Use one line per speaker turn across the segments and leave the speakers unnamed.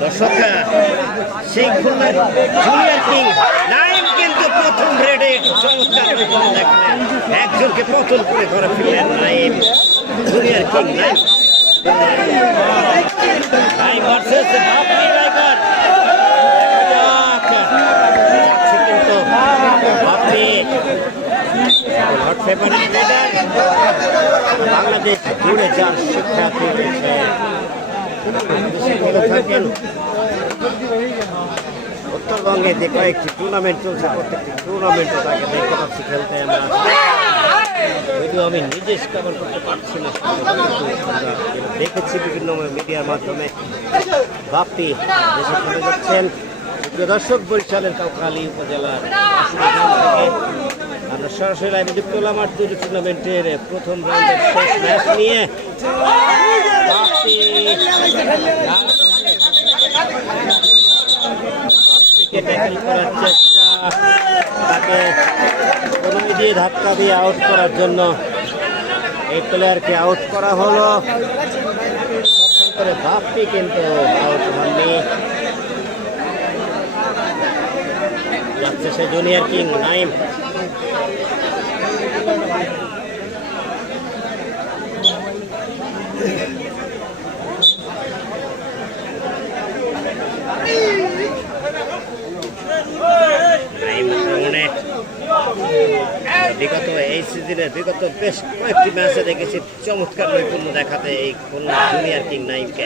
দর্শক সেই খুলনার জুনিয়র কিং নাইম কিন্তু প্রথম রেডে চমৎকার একজনকে পতন করে ঘরে ফিরলেন নাইম জুনিয়র কিং নাইম বাপরি টাইগার যাচ্ছে কিন্তু বাপরি হট ফেভারিট লিডার বাংলাদেশ জুড়ে যার শিক্ষার্থী উত্তরবঙ্গে যে কয়েকটি টুর্নামেন্ট চলছে প্রত্যেকটি টুর্নামেন্টও তাকে দেখতে পাচ্ছি খেলতে আমরা যদিও আমি নিজে কভার করতে পারছি না দেখেছি বিভিন্ন মিডিয়ার মাধ্যমে বাপ্পি দেশে খেলে যাচ্ছেন দর্শক, বরিশালের কাউখালী উপজেলার আমরা সরাসরি লাইভে যুক্ত হলাম আর দুটি টুর্নামেন্টের প্রথম রাউন্ডের শেষ ম্যাচ নিয়ে। তাকে দিয়ে ধাক্কা দিয়ে আউট করার জন্য এই প্লেয়ারকে আউট করা হলো। করে বাপ্পি কিন্তু আউট হননি। যাচ্ছে সে জুনিয়র কিং নাইম। বিগত সিজনে বিগত বেশ কয়েকটি ম্যাচে দেখেছি চমৎকার নৈপুণ্য দেখাতে এই খুলনা জুনিয়র কিং নাইমকে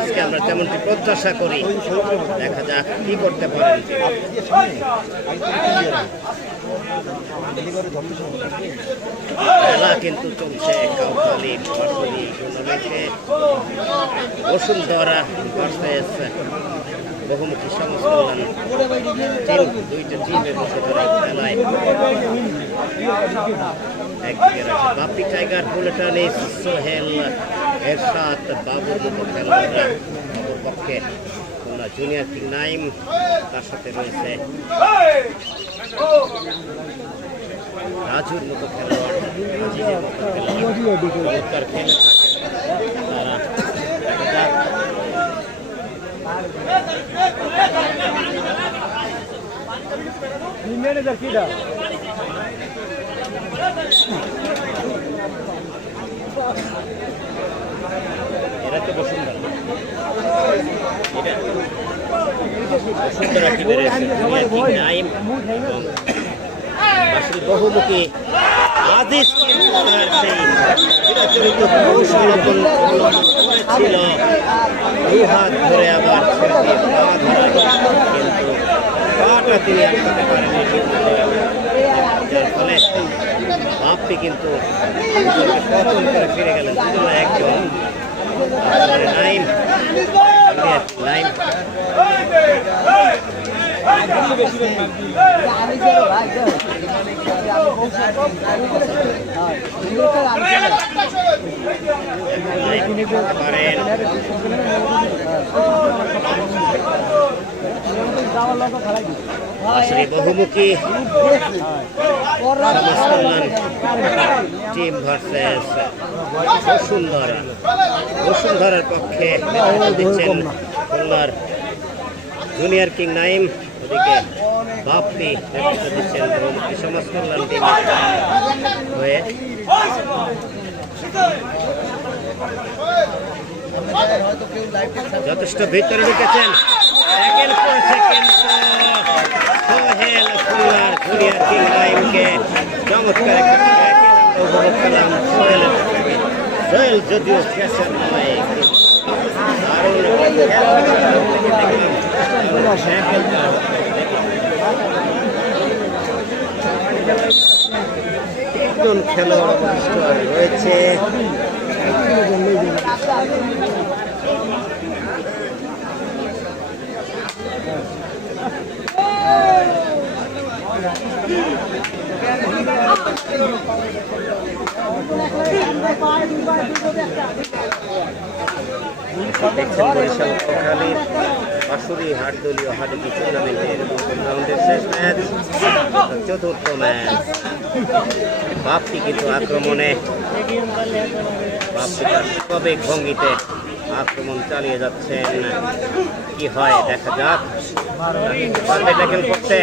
আজকে আমরা তেমনটি প্রত্যাশা করি, দেখা যাক কি করতে পারেন। খেলা কিন্তু চলছে কাউখালী ভার্সিটি টুর্নামেন্টে। বসুন্ধরা বহুমুখী টিম দুইটা টিমের খেলায় বাপি টাইগার বুলেটানি সোহেল, এরশাদ বাবুর মতো খেলোয়াড়রা পক্ষে জুনিয়র কিং নাইম, তার সাথে রয়েছে রাজুর মতো খেলোয়াড় খেলে থাকে তারা দেখা যাক
ম্যানেজার কিটা
এরা তো বসুন্ধরা বসুন্ধরা বহুমুখী কিন্তু চিরাচরিত দুই হাত ধরে আবার ছেড়ে কিন্তু পাটা তিনি আটকাতে পারেনি যার ফলে বাপ্পি কিন্তু পতন করে ফিরে গেলেন। দুজনে একজন, তারপরে নাইম নাইম। আসলে বহুমুখী টিম ভার্সেস বসুন্ধরা। বসুন্ধরার পক্ষে দিচ্ছেন খুলনার জুনিয়র কিং নাইম। ওদিকে বাপ্পি নেতৃত্ব হয়ে। যথেষ্ট ভিতরে ঢুকেছেন। যদিও ফ্রেশার নয় দারুণ তার তিনজন খেলোয়াড় রয়েছে। হাট দলীয় হাডুকি টুর্নামেন্টের রাউন্ডের শেষ চতুর্থ ম্যাচ বাপটি কিন্তু আক্রমণে বাপটি স্বাভাবিক ভঙ্গিতে আক্রমণ চালিয়ে যাচ্ছেন কি হয় দেখা যাক পারবে করতে